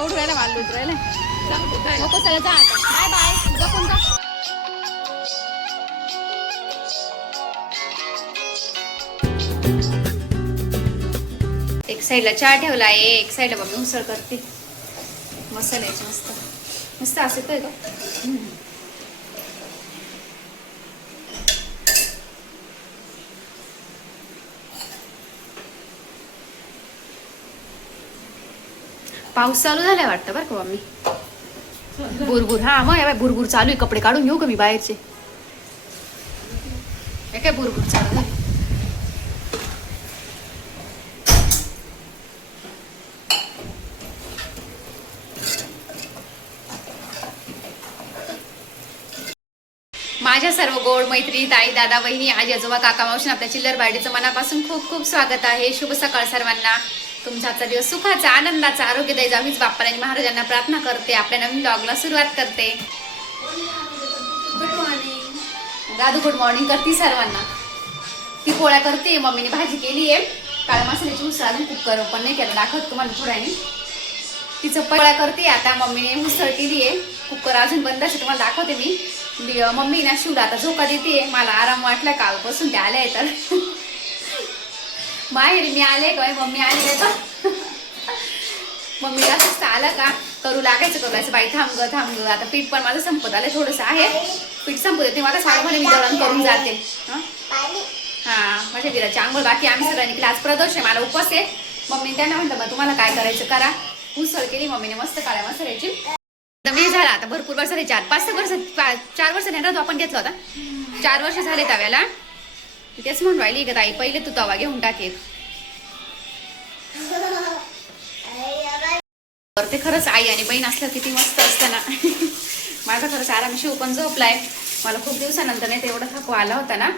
उडू राहिला वाल लुट राहिला नको चला जा बाय बाय. तुझा एक साईडला चहा ठेवला आहे एक साईडला बघ उसळ करते. मसाल्याची मस्त. मस्त असं काय का? पाऊस चालू झालाय वाटतं बरं का मम्मी? भुरभुर हा मग हे बाय चालू आहे कपडे काढून घेऊ का मी बाहेरचे? हे काय भुरभुर चालू झाली माझ्या सर्व गोड मैत्री ताई दादा बहिणी आजी आजोबा काका मावशी आपल्या चिल्लर बार्डीचं मनापासून खूप खूप स्वागत आहे. शुभ सकाळ सर्वांना. तुमचा आजचा दिवस सुखाचा आनंदाचा आरोग्यदायी जावीच बाप्पा आणि महाराजांना प्रार्थना करते. आपल्या नवीन ब्लॉगला सुरुवात करते. गुड मॉर्निंग दादू गुड मॉर्निंग करते सर्वांना. ती पोळ्या करते मम्मीने भाजी केली आहे. काळ्या मसाल्याची उसळ अजून कुकर पण नाही केलं. दाखवत तुम्हाला थोड्याने तिचं पोळ्या करते. आता मम्मीने उसळ केली आहे. कुकर अजून बंद असे तुम्हाला दाखवते मी. मम्मी ना शिवला आता झोका देते. मला आराम वाटला कालपासून ते आल्या तर. माहेर मी आले काय मम्मी आली तर मम्मी असं आलं का? करू लागायचं करू बाई थांब ग थांब ग. आता पीठ पण माझं संपत आलं थोडंसं आहे. पीठ संपत ते मला सारखं मी दळण करून जाते. हा? माझ्या विराची आंघोळ बाकी आम्ही सगळ्यांनी क्लास प्रदोष आहे मला उपवास आहे. मम्मी त्यांना म्हटलं मग तुम्हाला काय करायचं? करा. उसळ केली. मम्मीने मस्त काळ्या मसाल्याची. एकदम मी झाला. आता भरपूर वर्ष झाले. चार पाच सहा वर्ष चार वर्ष नाही आपण घेतला होता. चार वर्ष झाले तव्याला. तेच म्हणून राहिली का ताई पहिले तू तवा घेऊन टाकेल तर ते खरंच आई आणि बहीण असलं किती मस्त असतं ना माझा खरंच आराम शिव पण झोपलाय. मला खूप दिवसानंतर नाही तेवढा थकवा आला होता ना.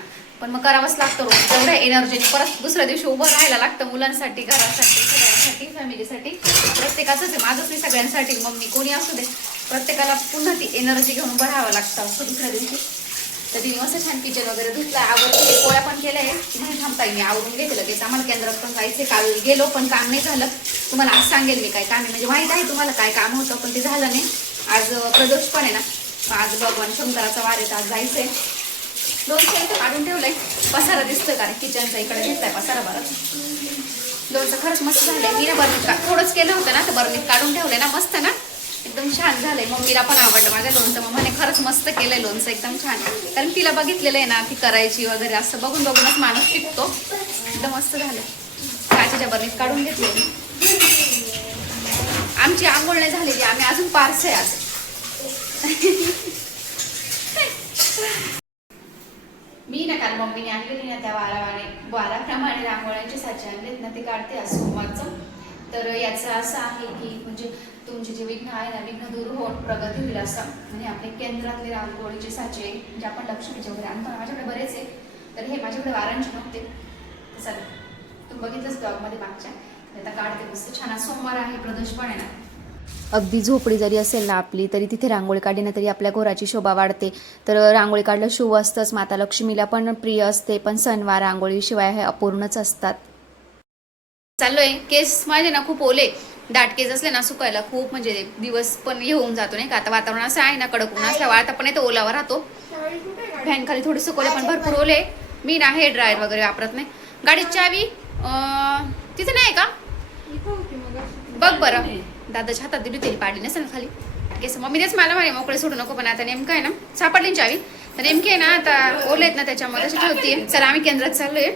पण मग करावंच लागतं रोज. तेवढ्या एनर्जीने परत दुसऱ्या दिवशी उभं राहायला लागतं मुलांसाठी घरासाठी सगळ्यांसाठी फॅमिलीसाठी. प्रत्येकाचंच आहे. माझंच नाही सगळ्यांसाठी. मम्मी कोणी असू दे. प्रत्येकाला पुन्हा ती एनर्जी घेऊन उभं राहावं लागतं. असं दुसऱ्या दिवशी तर तिने मस्त छान किचन वगैरे धुतला. आवडते पोळ्या पण केल्या आहे म्हणून थांबता मी. आवडून घेते लगेच आम्हाला केंद्रात पण जायचे काल गेलो पण काम नाही झालं. तुम्हाला आज सांगेल मी काय काम आहे. म्हणजे माहीत आहे तुम्हाला काय काम होतं पण ते झालं नाही. आज प्रदोष पण आहे ना. आज भगवान शंकराचा वार आहे तर आज जायचंय लोणचं इथं काढून ठेवलंय. पसारा दिसतं कारण किचनचा इकडे दिसतंय पसारा बरं. लोणचं खरंच मस्त झालंय. मी ना बर्मीत थोडंच केलं होतं ना तर बर्मीत काढून ठेवलंय ना. मस्त ना? एकदम छान झालंय. मम्मीला पण आवडलं माझ्या लोणचं. मग म्हणे खरंच मस्त केलंय लोणचं एकदम छान. कारण तिला बघितलेलं आहे ना ती करायची वगैरे असं बघून बघूनच माणूस शिकतो. एकदम मस्त झालं काचेच्या बरणीत काढून घेतले आमची आंघोळ नाही झालेली आम्ही अजून पारस आहे आज. मी ना काल मम्मीने आणलेली ना त्या वारावाने वाराप्रमाणे रांगोळ्यांचे साचे आणलेत ना ते काढते आज सोमवारचं. तर याचं असं आहे की म्हणजे तुमचे जे विघ्न आहे ना विघ्न दूर होऊन प्रगती होईल असं. म्हणजे आपले केंद्रातले रांगोळीचे साचे जे आपण लक्ष्मीचे वगैरे आणतो माझ्याकडे बरेच आहे तर हे माझ्याकडे वारांचे नव्हते तर चला तुम्ही बघितलंच ब्लॉगमध्ये मागच्या. आता काढते मस्त छान सोमवार आहे प्रदोष पण आहे ना. अगदी झोपडी जरी असेल ना आपली तरी तिथे रांगोळी काढली तरी आपल्या घोराची शोभा वाढते. तर रांगोळी काढलं शुभ असतंच माता लक्ष्मीला पण प्रिय असते पण सणवार रांगोळीशिवाय हे अपूर्णच असतात. चाललोय. केस माझे ना खूप ओले. दाट केस असले ना सुकायला खूप म्हणजे दिवस पण होऊन जातो नाही का? आता वातावरण असं आहे ना कडक ऊन असल्या वाळता पण येतो ओलावा राहतो. फॅन खाली थोडी सुकवले पण भरपूर ओले. मी ना हेअर ड्रायर वगैरे वापरत नाही. गाडीची चावी? अं, तिथे नाही का? बघ बरं. दादाच्या हातात दिली तरी पाडली नसेल ना खाली. केस मम्मी तेच मला म्हणे मोकळे सोडू नको पण आता नेमकं आहे ना सापडली चावी. तर नेमकी आहे ना आता ओले आहेत ना त्याच्यामध्ये तशी ठेवते चला आम्ही केंद्रात चाललोय.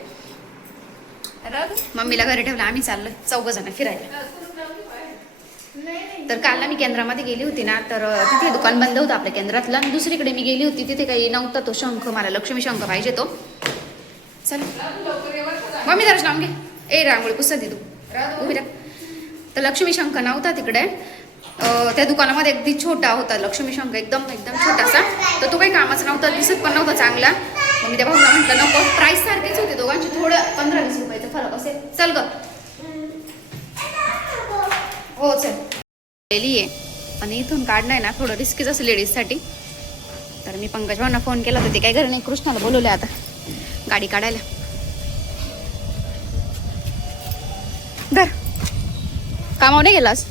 मम्मीला घरी ठेवलं आम्ही चाललोय चौघ जण फिरायला. तर काल ना मी केंद्रामध्ये गेली होती ना तर तिथे दुकान बंद होतं आपल्या केंद्रातलं. आणि दुसरीकडे मी गेली होती तिथे काही नव्हता तो शंख मला लक्ष्मी शंख पाहिजे तो. चल. मम्मी दर्श लावून घे. ए रांगोळी पुसत दे तू. उभी तर लक्ष्मी शंख नव्हता तिकडे. त्या दुकानामध्ये अगदी छोटा होता लक्ष्मी शंख एकदम एकदम छोटासा. तर तो काही कामाचा नव्हता दिसत पण नव्हता चांगला. मग मी त्या भाऊला म्हटलं नको. प्राईस सारखीच होती दोघांची थोडं पंधरा वीस रुपयाचा फरक असेल. चल ग. हो चल. गेली आहे. आणि इथून काढणं ना थोडं रिस्कीच असं लेडीजसाठी तर मी पंकज भाऊंना फोन केला तर ते काही घरी नाही कृष्णाला बोलवले आता. गाडी काढायला. धर. कामावर नाही गेलास?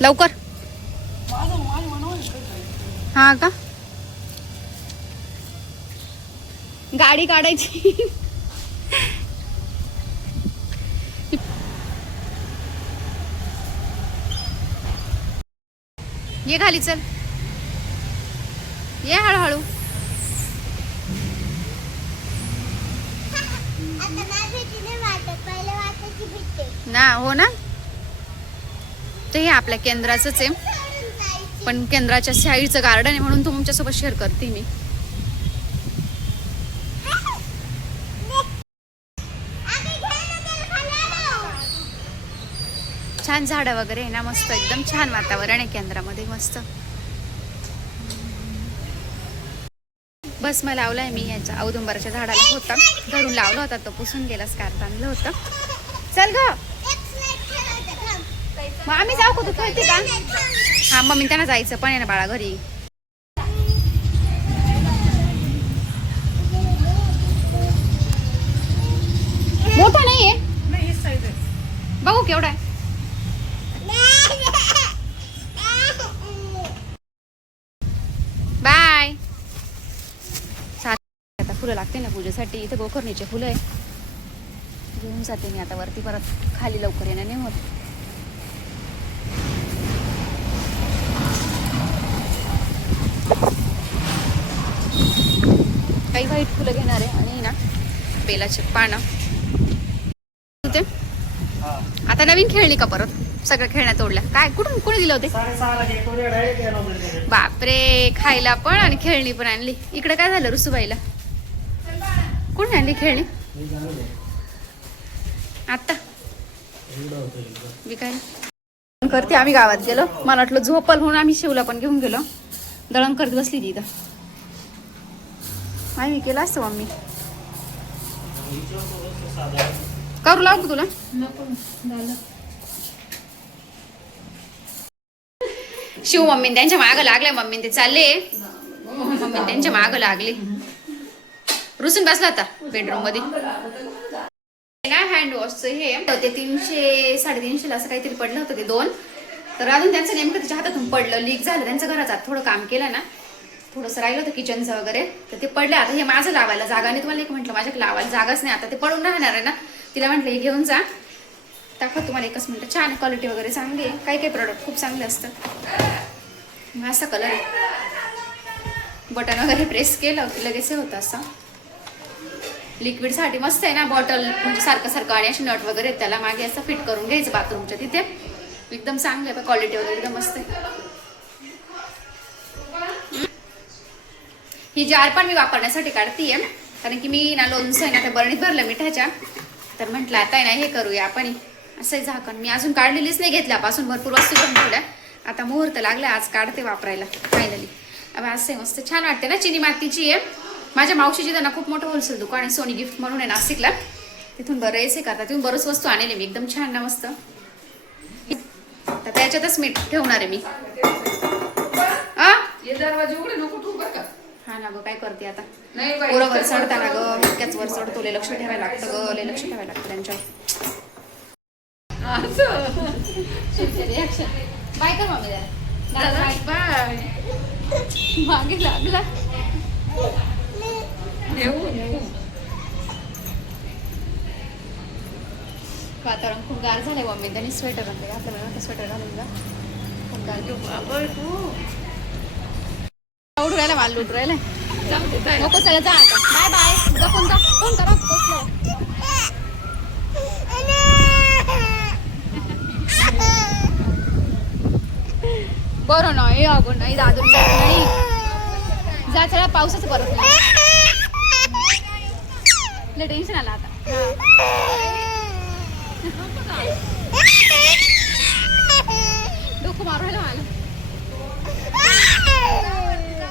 लवकर. हा का? गाडी काढायची. ये खाली चल. ये हळूहळू. ना हो ना? ते हे आपल्या केंद्राचंच आहे. पण केंद्राच्या साईडचं गार्डन आहे म्हणून तुमच्यासोबत शेअर करते मी आम्ही घ्यायला त्याला खाली आलो. छान झाडं वगैरे आहे ना मस्त एकदम छान वातावरण आहे केंद्रामध्ये मस्त. बस मग लावलाय मी याच्या औदुंबराच्या झाडाला होता. धरून लावला होता तो पुसून गेला स्कार्फ आणलं होतं. चल ग. मग आम्ही जाऊ का तू खेळते का? थांब. हा मम्मी त्यांना जायचं पण आहे ना बाळा घरी फुलं लागते ना पूजेसाठी. इथं गोकर्णीचे फुलं आहे. घेऊन जाते मी आता वरती परत खाली लवकर येणं नाही होत. काही वाईट फुलं घेणार आहे आणि ना बेलाचे पानं. ते आता नवीन खेळणी का परत? सगळं खेळण्या तोडल्या काय कुठून कुणी दिलं होते? बापरे खायला पण आणि खेळणी पण आणली. इकडे काय झालं रुसुबाईला कोण आणली खेळणी? आता. दळण करते आम्ही गावात गेलो. मला वाटलं झोपल म्हणून आम्ही शिवला पण घेऊन गेलो. दळण करत बसली ती इथं. आम्ही केलं असतो मम्मी. करू लावू तुला? शिव मम्मी त्यांच्या मागं लागल्या. मम्मी ते चालले. मम्मी त्यांच्या मागं लागले. रुसून बसला आता बेडरूममध्ये. ना हँड वॉशचं हे? ते तीनशे साडेतीनशेला असं काहीतरी पडलं होतं ते दोन. तर अजून त्यांचं नेमकं त्याच्या हातातून पडलं लीक झालं. त्यांचं घराचं आता थोडं काम केलं ना. थोडंसं राहिलं होतं किचनचं वगैरे. तर ते पडले. आता हे माझं लावायला जागा नाही. तुम्हाला एक म्हटलं माझ्याकडे लावायला जागाच नाही. आता ते पडून राहणार आहे ना. तिला म्हटलं हे घेऊन जा. दाखव तुम्हाला एकच मिनटं. छान क्वालिटी वगैरे चांगली आहे. काही काही प्रॉडक्ट खूप चांगले असतात. मग असा कलर आहे. बटन वगैरे प्रेस केलं. की लगेच हे होतं असं. लिक्विडसाठी मस्त आहे ना बॉटल म्हणजे सारखं सारखं आणि अशी नट वगैरे आहेत त्याला मागे असं फिट करून घ्यायचं बाथरूमच्या तिथे. एकदम चांगलं आहे क्वालिटी वगैरे एकदम मस्त आहे. ही जार पण मी वापरण्यासाठी काढतीये. कारण की मी ना लोणचं आहे ना त्या बरणीत भरलं मिठाच्या. तर म्हटलं आता आहे ना हे करूया आपण. असं आहे झाकण. मी अजून काढलेलीच नाही घेतल्यापासून भरपूर वस्तू पण ठेवल्या. आता मुहूर्त लागला आज काढते वापरायला फायनली अब असं आहे मस्त. छान वाटते ना चिनी मातीची आहे माझ्या मावशीची त्यांना खूप मोठं होलसेल दुकान आहे सोनी गिफ्ट म्हणून आहे नाशिकला. तिथून बरेचसे करतात तिथून बरंच वस्तू आणले मी. एकदम छान ना मस्त. तर त्याच्यातच मीठ ठेवणार आहे मी. हे हा ना गं काय करते आता? पोरं वर चढताना ग इतक्याच वर चढतो लय लक्ष ठेवायला लागतं ग लय लक्ष ठेवायला लागतं त्यांच्यावर. बाय कर मम्मी बाय. मागे लागला. वातावरण खूप गार झालंय मम्मी त्यांनी स्वेटर आणले आपल्याला स्वेटर घालून जा खूप गार बाबा, तू. उडू राहिला मला लुट राहिला जाऊ दे, जाय. नको सगळं जा आता बाय बाय जपून जा फोन करा पोचलो बरं नाही अगं नाही दादू नाही जा चला पावसाचं परत नाही लय टेन्शन आलं आता. डोकं मारू राहिलं मला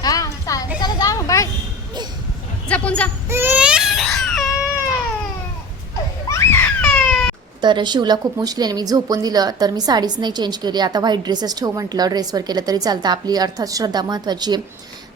हा चालेल. चला जा मग बाय. जपून जा. तर शिवला खूप मुश्किल मी झोपून दिलं तर मी साडीच नाही चेंज केली. आता व्हाईट ड्रेसेस ठेव म्हटलं ड्रेसवर केलं तरी चालतं. आपली अर्थात श्रद्धा महत्त्वाची आहे.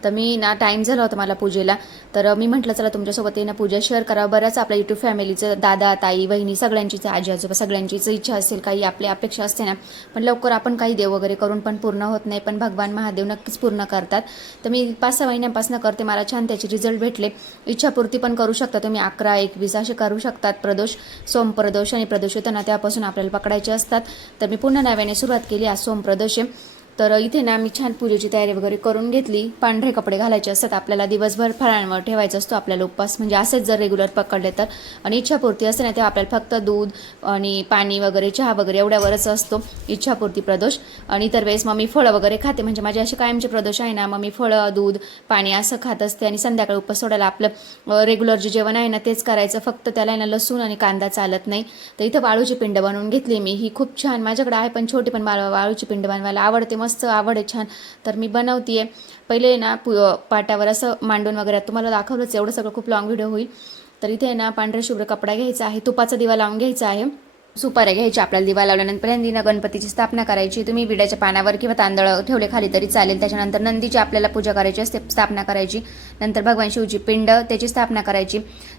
तर मी ना टाईम झाला होता मला पूजेला. तर मी म्हटलं चला तुमच्यासोबत येणं पूजा शेअर करावं. बऱ्याच आपल्या युट्यूब फॅमिलीचं दादा ताई बहिणी सगळ्यांचीच आजी आजोबा सगळ्यांचीच इच्छा असेल काही आपली अपेक्षा असते ना पण लवकर आपण काही देव वगैरे करून पण पूर्ण होत नाही पण भगवान महादेव नक्कीच पूर्ण करतात. तर मी पाच सहा महिन्यांपासून करते मला छान त्याचे रिझल्ट भेटले. इच्छापूर्ती पण करू शकता तुम्ही अकरा एकवीस असे करू शकतात प्रदोष सोमप्रदोष आणि प्रदोष येताना त्यापासून आपल्याला पकडायचे असतात. तर मी पुन्हा नव्याने सुरुवात केली आज सोमप्रदोष आहे. तर इथे ना मी छान पूजेची तयारी वगैरे करून घेतली. पांढरे कपडे घालायचे असतात आपल्याला दिवसभर फळांवर ठेवायचा असतो आपल्याला उपवास. म्हणजे असेच जर रेग्युलर पकडले तर. आणि इच्छापूर्ती असते ना तेव्हा आपल्याला फक्त दूध आणि पाणी वगैरे चहा वगैरे एवढ्यावरच असतो. इच्छापूर्ती प्रदोष. आणि इतर वेळेस मग मी फळं वगैरे खाते. म्हणजे माझे असे कायमचे प्रदोष आहे ना मग मी फळं दूध पाणी असं खात असते. आणि संध्याकाळी उपवास सोडायला आपलं रेग्युलर जे जेवण आहे ना तेच करायचं. फक्त त्याला आहे ना लसूण आणि कांदा चालत नाही. तर इथं वाळूची पिंड बनवून घेतली मी. ही खूप छान माझ्याकडे आहे पण छोटी पण मला वाळूची पिंड बनवायला आवडते. मस्त आवड आहे छान. तर मी बनवतीये. पहिले ना पु पाटावर असं मांडून वगैरे तुम्हाला दाखवलंच एवढं सगळं खूप लाँग व्हिडिओ होईल. तर इथे आहे ना पांढरे शुभ्र कपडा घ्यायचा आहे. तुपाचा दिवा लावून घ्यायचा आहे. सुपाऱ्या घ्यायची आपल्याला दिवा लावल्यानंतर. नंदीनं गणपतीची स्थापना करायची. तुम्ही विड्याच्या पानावर किंवा तांदळ ठेवले खाली तरी चालेल. त्याच्यानंतर नंदीची आपल्याला पूजा करायची असते स्थापना करायची. नंतर भगवान शिवची पिंड त्याची स्थापना करायची.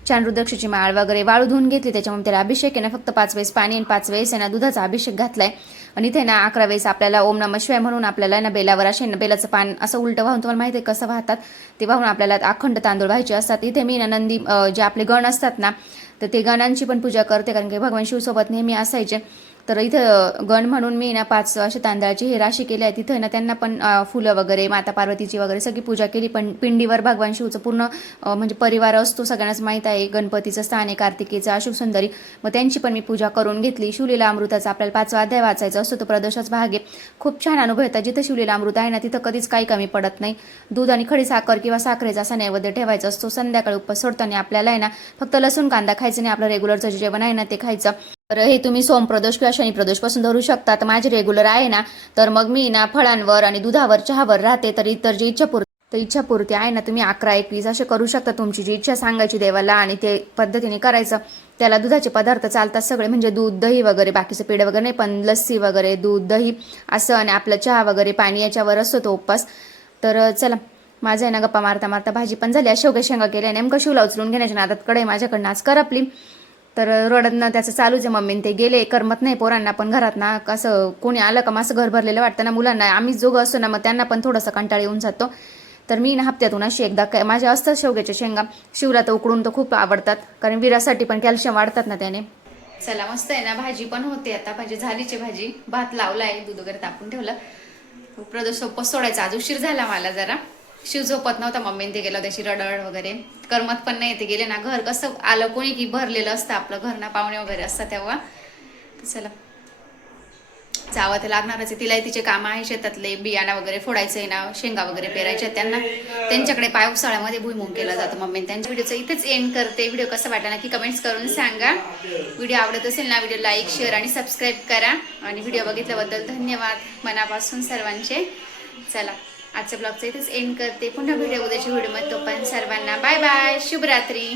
छान रुद्रक्षची माळ वगैरे वाळू धुवून घेतली. त्याच्यामुळे त्याला अभिषेक आहे ना फक्त पाच वेळेस पाणी आणि पाच वेळेस आहे ना दुधाचा अभिषेक घातलाय. आणि इथे ना अकरा वेळेस आपल्याला ओम नम शिवाय म्हणून आपल्याला ना बेलावर असे बेलाचं पान असं उलटं वाहून तुम्हाला माहिती आहे कसं वाहतात? ते वाहून आपल्याला अखंड तांदूळ व्हायचे असतात. इथे मी ना नंदी जे आपले गण असतात ना तर ते गणांची पण पूजा करते कारण की भगवान शिवसोबत नेहमी असायचे. तर इथं गण म्हणून मी ना पाच असे तांदळाची हे राशी केली आहे. तिथं ना त्यांना पण फुलं वगैरे माता पार्वतीची वगैरे सगळी पूजा केली. पण पिंडीवर भगवान शिवचं पूर्ण म्हणजे परिवार असतो सगळ्यांनाच माहीत आहे. गणपतीचं स्थान आहे कार्तिकेचं अशुभ सुंदरी. मग त्यांची पण मी पूजा करून घेतली. शिवलीला अमृताचा आपल्याला पाचवा अध्याय वाचायचा असतो तो प्रदोषाच भाग आहे. खूप छान अनुभव येतात. जिथं शिवलीला अमृत आहे ना तिथं कधीच काही कमी पडत नाही. दूध आणि खडी साखर किंवा साखरेचा असा नैवेद्य ठेवायचा असतो. संध्याकाळी उपवास सोडताना आपल्याला आहे ना फक्त लसूण कांदा खायचं नाही. आपलं रेग्युलरचं जे जेवण आहे ना ते खायचं. तर हे तुम्ही सोमप्रदोष किंवा शनी पासून धरू शकता. तर माझे रेग्युलर आहे ना तर मग मी ना फळांवर आणि दुधावर चहावर राहते तर इतर जी इच्छापूर्ती तर इच्छापूर्ती आहे ना तुम्ही अकरा एकवीस असे करू शकता. तुमची जी इच्छा सांगायची देवाला आणि ते पद्धतीने करायचं त्याला दुधाचे पदार्थ चालतात सगळे म्हणजे दूध दही वगैरे बाकीचं पेढे वगैरे नाही पण लस्सी वगैरे दूध दही असं आणि आपलं चहा वगैरे पाणी याच्यावर असतो तो उपवास. तर चला माझं आहे ना गप्पा मारता मारता भाजी पण झाली. अशोक शेंगा केल्या नेमकं शिवला उचलून घेण्याच्या नादात कडे माझ्याकडनं. आज करपली तर रडतनं त्याचं चालूच आहे मम्मीने ते गेले करमत नाही पोरांना पण घरात ना कसं कोणी आलं का मग असं घर भरलेलं वाटतं ना मुलांना. आम्ही जोगं असतो ना मग त्यांना पण थोडंसं कंटाळ येऊन जातो. तर मी ना हप्त्यातून अशी एकदा काय माझ्या असतात शेवग्याच्या शेंगा. शिवला तर उकडून तर खूप आवडतात कारण विरासाठी पण कॅल्शियम वाढतात ना त्याने. चला मस्त आहे ना भाजी पण होते आता. भाजी झालीची भाजी. भात लावला आहे दूध वगैरे तापून ठेवलं. प्रदोष पसोडायचा सोडायचा आज उशीर झाला मला जरा. शिव झोपत नव्हता मम्मीने ते गेलं त्याची रडरड वगैरे. करमत पण नाही ते गेले ना घर. कसं आलं कोणी की भरलेलं असतं आपलं घर ना पाहुणे वगैरे असतात तेव्हा. चला. जावं ते लागणारच आहे. तिलाही तिचे काम आहे शेतातले बियाणा वगैरे फोडायचं आहे ना शेंगा वगैरे पेरायच्या त्यांना. त्यांच्याकडे पावसाळ्यामध्ये भुईमुंग केला जातो मम्मी त्यांच्या व्हिडिओचं इथेच एंड करते. व्हिडिओ कसा वाटला नक्की कमेंट्स करून सांगा. व्हिडिओ आवडत असेल ना व्हिडिओ लाईक शेअर आणि सबस्क्राईब करा. आणि व्हिडिओ बघितल्याबद्दल धन्यवाद. मनापासून सर्वांचे. चला. आजच्या ब्लॉगचा इथेच एंड करते. पुन्हा व्हिडिओ उद्याच्या व्हिडिओमध्ये तोपर्यंत सर्वांना बाय बाय शुभरात्री.